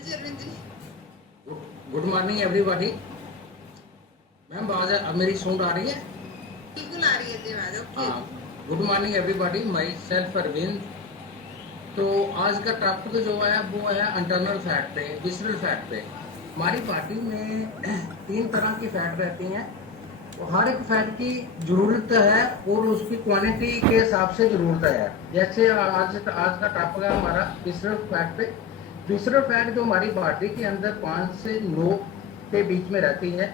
जी Arvind ji. Good morning everybody. Ma'am आवाज मेरी sound आ रही है? बिल्कुल आ रही है जी आवाज। ओके। हाँ। Good morning everybody, myself Arvind. तो आज का टॉपिक जो है वो है इंटरनल फैट पे, विसरल फैट पे। हमारी बॉडी में तीन तरह की फैट रहती हैं। तो हर एक फैट की जरूरत है और उसकी क्वांटिटी के हिसाब से जरूरत है। जैसे आज का टॉपिक है हमारा विसरल फैट पे। विसरल फैट जो हमारी बॉडी के अंदर 5 से 9 के बीच में रहती है।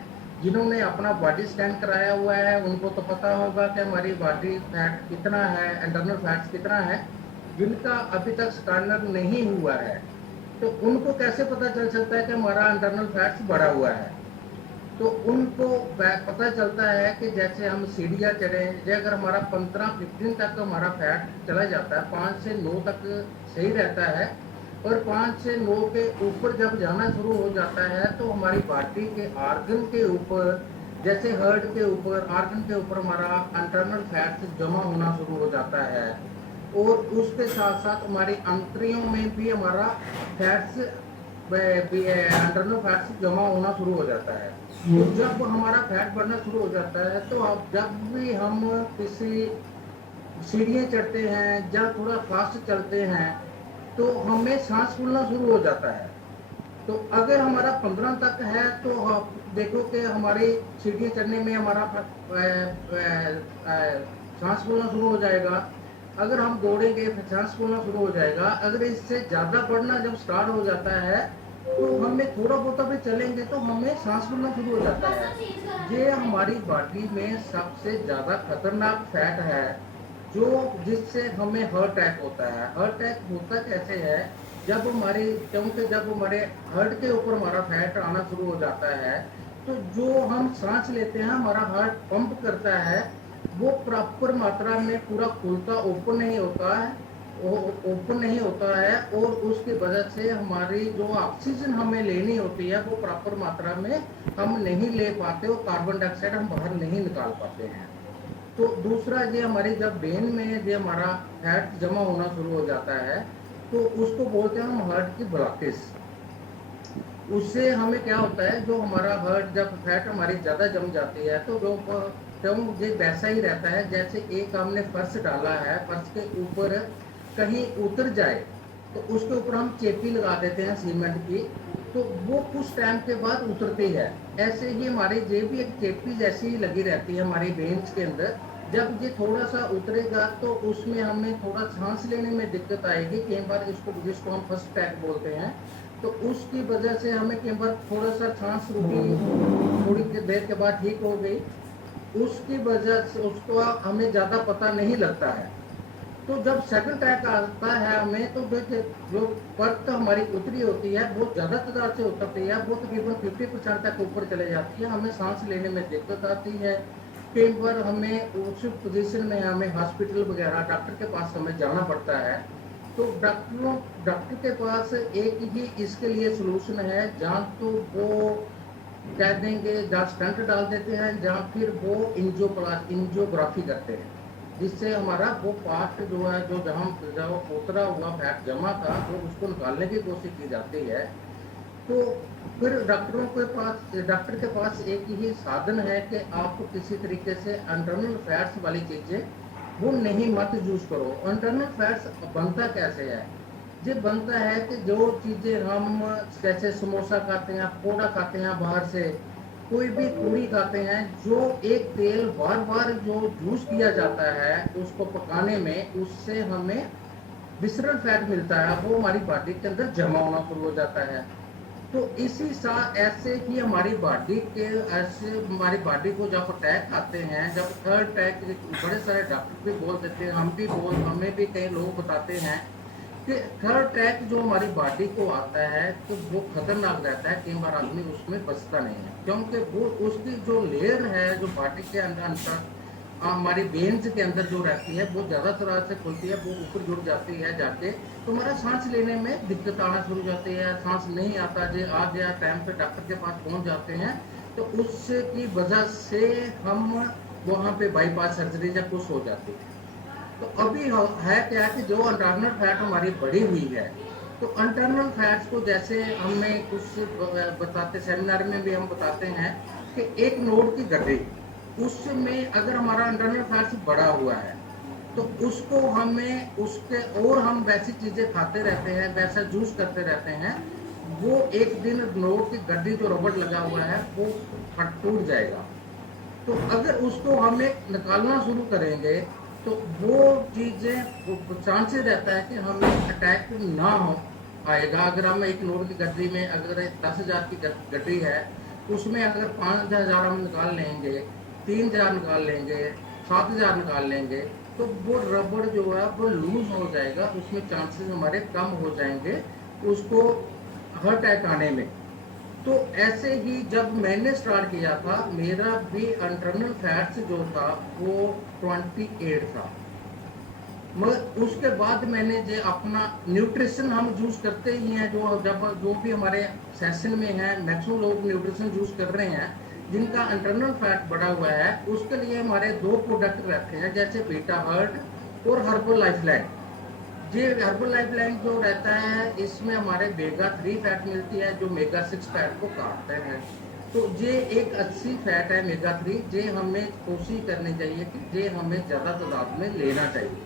जिन्होंने अपना बॉडी स्कैन कराया हुआ है उनको तो पता होगा कि हमारी बॉडी फैट कितना है, इंटरनल फैट्स कितना है। जिनका अभी तक स्कैनर नहीं हुआ है तो उनको कैसे पता चल सकता है कि हमारा इंटरनल फैट्स बढ़ा हुआ है? तो उनको पता चलता है कि जैसे हम सीढ़ियाँ चढ़े, जो अगर हमारा 15-15 तक हमारा फैट चला जाता है, 5 से 9 तक सही रहता है, और 5 से 9 के ऊपर जब जाना शुरू हो जाता है तो हमारी बॉडी के आर्गन के ऊपर, जैसे हार्ट के ऊपर, आर्गन के ऊपर हमारा इंटरनल फैट्स जमा होना शुरू हो जाता है। और उसके साथ साथ हमारी अंतड़ियों में भी हमारा फैट्स, इंटरनल फैट्स जमा होना शुरू हो जाता है। तो जब हमारा फैट बढ़ना शुरू हो जाता है तो अब जब भी हम किसी सीढ़ियाँ चढ़ते हैं या थोड़ा फास्ट चलते हैं तो हमें सांस फूलना शुरू हो जाता है। तो अगर हमारा 15 तक है तो आप देखो कि हमारी सीढ़ियाँ चढ़ने में हमारा सांस फूलना शुरू हो जाएगा। अगर हम दौड़ेंगे फिर सांस फूलना शुरू हो जाएगा। अगर इससे ज़्यादा बढ़ना जब स्टार्ट हो जाता है तो हमें थोड़ा बहुत भी चलेंगे तो हमें सांस फूलना शुरू हो जाता है। ये हमारी बॉडी में सबसे ज़्यादा खतरनाक फैट है जो जिससे हमें हार्ट अटैक होता है। हार्ट अटैक होता कैसे है? जब हमारे, क्योंकि जब हमारे हार्ट के ऊपर हमारा फैट आना शुरू हो जाता है तो जो हम सांस लेते हैं, हमारा हार्ट पंप करता है, वो प्रॉपर मात्रा में पूरा खुलता ओपन नहीं होता है, ओपन नहीं होता है। और उसकी वजह से हमारी जो ऑक्सीजन हमें लेनी होती है वो प्रॉपर मात्रा में हम नहीं ले पाते, और कार्बन डाइऑक्साइड हम बाहर नहीं निकाल पाते हैं। तो दूसरा ये हमारे जब वेन में ये हमारा फैट जमा होना शुरू हो जाता है तो उसको बोलते हैं हम हार्ट की ब्लॉकेज। उससे हमें क्या होता है, जो हमारा हार्ट जब फैट हमारी ज़्यादा जम जाती है तो जो क्यों ये वैसा ही रहता है जैसे एक हमने फर्श डाला है, फर्श के ऊपर कहीं उतर जाए तो उसके ऊपर हम चेपी लगा देते हैं सीमेंट की, तो वो कुछ टाइम के बाद उतरती है। ऐसे ही हमारी जेब भी एक चेपी जैसी ही लगी रहती है हमारी वेन्स के अंदर। जब ये थोड़ा सा उतरेगा तो उसमें हमें थोड़ा सांस लेने में दिक्कत आएगी कई बार, इसको जिसको हम फर्स्ट अटैक बोलते हैं। तो उसकी वजह से हमें कई बार थोड़ा सा सांस रुकी, थोड़ी देर के बाद ठीक हो गई, उसकी वजह से उसको हमें ज़्यादा पता नहीं लगता है। तो जब सेकंड अटैक आता है हमें तो जो परत हमारी उतरी होती है वो ज़्यादा तादाद से उतरती है, वो तकरीबन 50% तक ऊपर चले जाती है, हमें सांस लेने में दिक्कत आती है। कई बार हमें उस पोजीशन में हमें हॉस्पिटल वगैरह डॉक्टर के पास हमें जाना पड़ता है। तो डॉक्टर के पास एक ही इसके लिए सोल्यूशन है, जहाँ तो वो कह देंगे जहाँ स्टंट डाल देते हैं, जहाँ फिर वो इंजियोग्राफी करते हैं, जिससे हमारा वो पार्ट जो है जो जहाँ उतरा हुआ फैट जमा था वो उसको निकालने की कोशिश की जाती है। तो फिर डॉक्टर के पास एक ही साधन है कि आप किसी तरीके से इंटरनल फैट्स वाली चीज़ें वो नहीं मत यूज करो। इंटरनल फैट्स बनता कैसे है? ये बनता है कि जो चीज़ें हम जैसे समोसा खाते हैं, पकौड़ा खाते हैं, बाहर से कोई भी पूरी खाते हैं, जो एक तेल बार बार जो यूज किया जाता है उसको पकाने में, उससे हमें विसरल फैट मिलता है, वो हमारी बॉडी के अंदर जमा होना शुरू हो जाता है। तो इसी साथ ऐसे ही हमारी बॉडी के, ऐसे हमारी बॉडी को जब अटैक आते हैं, जब थर्ड अटैक, बड़े सारे डॉक्टर भी बोल देते हैं, हमें भी कई लोग बताते हैं कि थर्ड अटैक जो हमारी बॉडी को आता है तो वो खतरनाक रहता है। कई बार आदमी उसमें बचता नहीं है क्योंकि वो उसकी जो लेयर है जो बॉडी के अंदर अंदर हमारी वेन्स के अंदर जो रहती है वो ज़्यादा तरह से खुलती है, वो ऊपर जुड़ जाती है जाके, तो हमारा सांस लेने में दिक्कत आना शुरू हो जाती है। सांस नहीं आता, जो आज या टाइम पे डॉक्टर के पास पहुंच जाते हैं तो उसकी वजह से हम वहाँ पे बाईपास सर्जरी या कुछ हो जाती है। तो अभी है क्या कि जो इंटरनल फैट हमारी बढ़ी हुई है तो इंटरनल फैट्स को जैसे हमें कुछ बताते, सेमिनार में भी हम बताते हैं कि एक नोट की गड्ढी, उसमें अगर हमारा इंटरनल फैट्स बढ़ा हुआ है तो उसको हमें उसके और हम वैसी चीजें खाते रहते हैं, वैसा जूस करते रहते हैं, वो एक दिन नोट की गड्ढी जो रबड़ लगा हुआ है वो फट टूट जाएगा। तो अगर उसको हमें निकालना शुरू करेंगे तो वो चीजें चांसेस रहता है कि हमें अटैक ना हो आएगा। अगर हम एक नोट की गड्ढी में अगर 10,000 की गड्ढी है, उसमें अगर 5,000 हम निकाल लेंगे, 3,000 निकाल लेंगे, 7,000 निकाल लेंगे, तो वो रबड़ जो है वो लूज हो जाएगा, उसमें चांसेस हमारे कम हो जाएंगे उसको हार्ट अटैक आने में। तो ऐसे ही जब मैंने स्टार्ट किया था, मेरा भी इंटरनल फैट्स जो था वो 28 था, मगर उसके बाद मैंने जो अपना न्यूट्रिशन हम यूज करते ही हैं, जो भी हमारे सेशन में है, मैक्सिमम लोग न्यूट्रिशन यूज कर रहे हैं जिनका इंटरनल फैट बढ़ा हुआ है, उसके लिए हमारे 2 प्रोडक्ट रहते हैं, जैसे बीटा हर्ट और हर्बल लाइफलाइन। जी, हर्बल लाइफलाइन जो रहता है इसमें हमारे मेगा 3 फैट मिलती है जो मेगा 6 फैट को काटते हैं। तो ये एक अच्छी फैट है मेगा 3, जे हमें कोशिश करनी चाहिए कि जे हमें ज़्यादा तादाद में लेना चाहिए।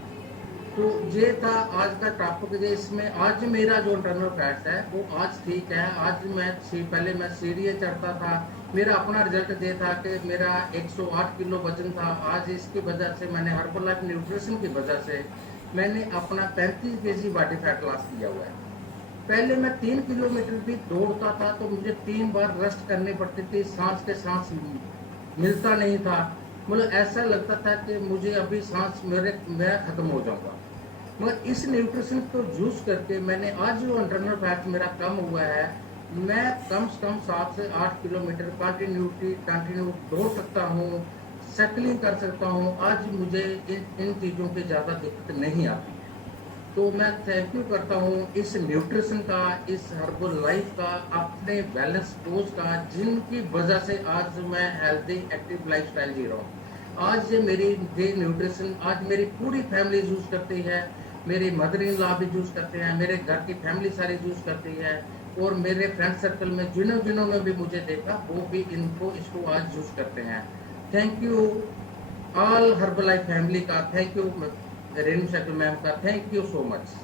तो ये था आज का टॉपिक। ये इसमें आज मेरा जो इंटरनल फैट्स है वो आज ठीक है। आज पहले मैं सीढ़ी चढ़ता था, मेरा अपना रिजल्ट ये था कि मेरा 108 किलो वजन था। आज इसकी वजह से मैंने हर्बल लाइफ न्यूट्रिशन की वजह से मैंने अपना 35 केजी बॉडी फैट लॉस किया हुआ है। पहले मैं 3 किलोमीटर भी दौड़ता था तो मुझे 3 बार रेस्ट करनी पड़ती थी, सांस के सांस मिलता नहीं था, मतलब ऐसा लगता था कि मुझे अभी सांस मैं खत्म हो जाऊंगा। मगर इस न्यूट्रिशन को यूज करके मैंने आज जो इंटरनल फैट मेरा कम हुआ है, मैं कम से कम 7 से 8 किलोमीटर कंटिन्यू दौड़ सकता हूँ, साइकिलिंग कर सकता हूँ। आज मुझे इन चीज़ों की ज़्यादा दिक्कत नहीं आती। तो मैं थैंक यू करता हूँ इस न्यूट्रिशन का, इस हर्बल लाइफ का, अपने बैलेंस कोच का, जिनकी वजह से आज मैं हेल्दी एक्टिव लाइफस्टाइल जी रहा हूँ। आज ये मेरी ये न्यूट्रिशन आज मेरी पूरी फैमिली यूज करती है, मेरी मदर इन लॉ भी यूज करते हैं, मेरे घर की फैमिली सारी यूज करती है, और मेरे फ्रेंड सर्कल में जिन्होंने भी मुझे देखा वो भी इसको आज यूज करते हैं। Thank you all herbal life family का, थैंक यू रेणु शक्ल मैम का, थैंक यू सो मच।